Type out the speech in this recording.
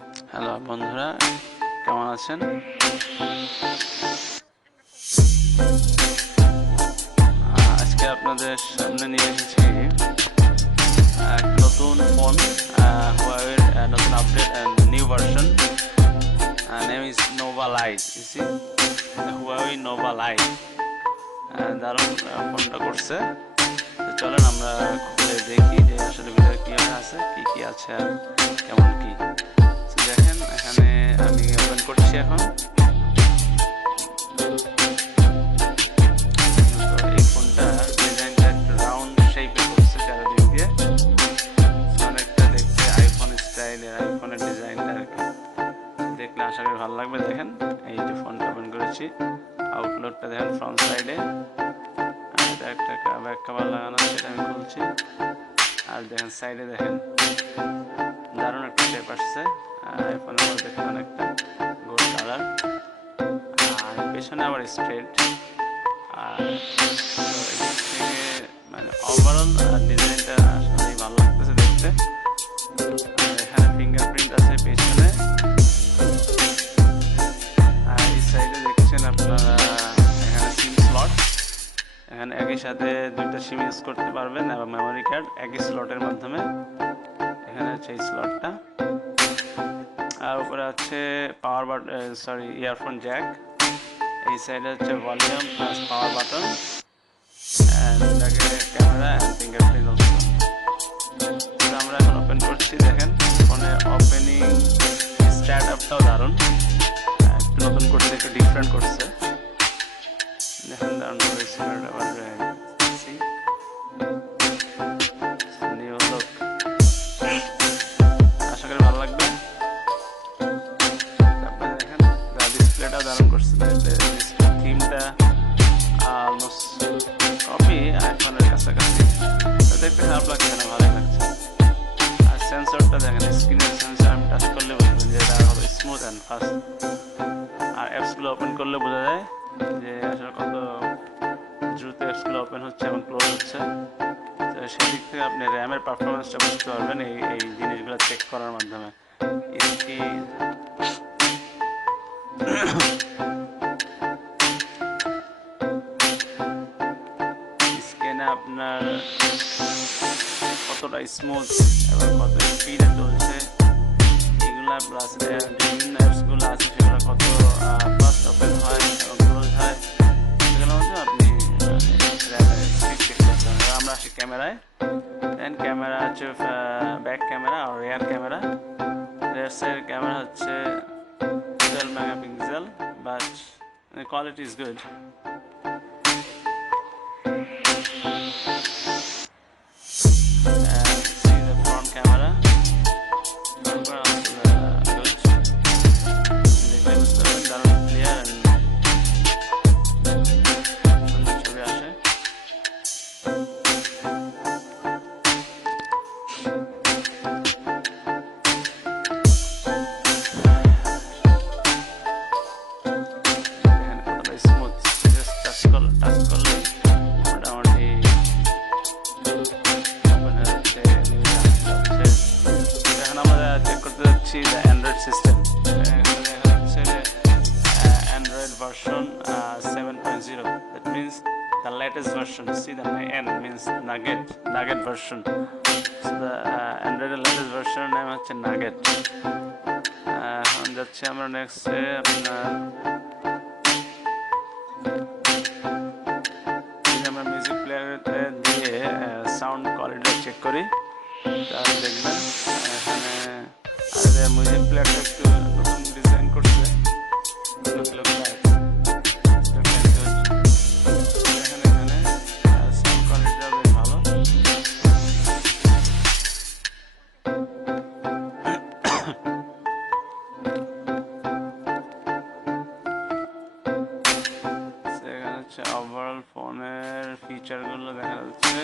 Hello বন্ধুরা, কেমন আছেন? আজকে আপনাদের সামনে নিয়ে এসেছি এক নতুন ফোন, হুয়াওয়ের নতুন update new version. Name is Nova light. Huawei Nova light দারুণ ফোনটা করছে। চলেন আমরা খুলে দেখি যে আসলে ভিতরে কি আছে, কি আছে আর কেমন কি। দেখেন এখানে আমি ওপেন করছি এখন। এই ফোনটার ডিজাইনটা একটু রাউন্ড শেপে করছে চারিদিক দিয়ে, অনেকটা দেখতে আইফোন স্টাইলের, আইফোনের ডিজাইনটা আর কি। দেখলে আশা করি ভালো লাগবে। দেখেন এই যে ফোনটা ওপেন করেছি, আউটলুকটা দেখেন ফ্রন্ট সাইডে, এটা একটা ব্যাক কভার লাগানো আছে, এটা আমি খুলছি। আর দেখেন সাইডে দেখেন দারুণ একটা শেপ আসছে, আইফোনের মধ্যে দেখতে অনেকটা গোল্ড কালার। আর পেছনে আবার স্ট্রেট। আর এদিক থেকে মানে ওভারঅল ডিজাইনটা আসলে ভালো লাগতেছে দেখতে। আর এখানে ফিঙ্গারপ্রিন্ট আছে পেছনে। আর এই সাইডে দেখছেন আপনারা এখানে সিম স্লট, এখানে একই সাথে দুইটা সিম ইউজ করতে পারবেন এবং মেমোরি কার্ড একই স্লটের মাধ্যমে। এখানে হচ্ছে এই স্লটটা। আর উপরে আছে পাওয়ার বাটন, ইয়ারফোন জ্যাক। এই সাইডে হচ্ছে volume plus power button, camera and fingerprint also. আমরা এখন ওপেন করছি। দেখেন ফোনে ওপেনিং স্টার্ট আপটাও দারুণ, একটু নতুন করছে, একটু ডিফারেন্ট করছে। দেখেন দারুণ করেছে। আবার নিউ লুক, আশা করি ভালো লাগবে। তারপরে দেখেন ডিসপ্লেটাও দারুণ করছে, থিমটা অলমোস্ট কপি আইফোনের কাছাকাছি। দেখতে খারাপ লাগছে না, ভালোই লাগছে। আর সেন্সরটা দেখেন, স্ক্রিনের সেন্সর, আমি টাচ করলে বুঝবেন যে এটা হবে স্মুথ অ্যান্ড ফাস্ট। আর অ্যাপসগুলো ওপেন করলে বোঝা যায় যে আসলে কত দ্রুত অ্যাপসগুলো ওপেন হচ্ছে এবং ক্লোজ হচ্ছে। তো সেদিক থেকে আপনি র্যামের পারফরমেন্সটা বুঝতে পারবেন এই জিনিসগুলো চেক করার মাধ্যমে। স্ক্রিনে আপনার কতটা স্মুথ এবং কত স্পিডে চলছে এগুলা, প্লাস বিভিন্ন অ্যাপসগুলো আছে সেগুলো কত ফাস্ট ওপেন হয় এবং ক্লোজ হয়, সেগুলো হচ্ছে আপনি র্যামের স্পিড চেক করতে হবে। আমরা আসি ক্যামেরায়। দেন ক্যামেরা হচ্ছে ব্যাক ক্যামেরা আর রিয়ার ক্যামেরা। রিয়ার সাইড ক্যামেরা হচ্ছে 12 megapixel, but quality is good. See the front camera. Front camera also good. দেখলে বুঝতে পারবেন দারুণ ক্লিয়ার and সুন্দর ছবি আসে। দেখেন কতটা স্মুথ, জাস্ট টাচ করলে মোটামুটি এখন আমরা চেক করতে যাচ্ছি দ্য অ্যান্ড্রয়েড সিস্টেম। দেখা যাচ্ছে Android version 7.0, that means the latest version. See the N means nugget version. So the Android latest version name হচ্ছে nugget. এখন যাচ্ছি আমরা নেক্সটে আপনার আমরা মিউজিক প্লেয়ারে দিয়ে সাউন্ড কোয়ালিটি চেক করি, তাহলে দেখবেন এখানে আর মিউজিক প্লেয়ারটা একটু নতুন ডিজাইন করছে। সাউন্ড কোয়ালিটিটা বেশ ভালো। এখানে হচ্ছে ওভারঅল ফোনের ফিচারগুলো দেখা যাচ্ছে।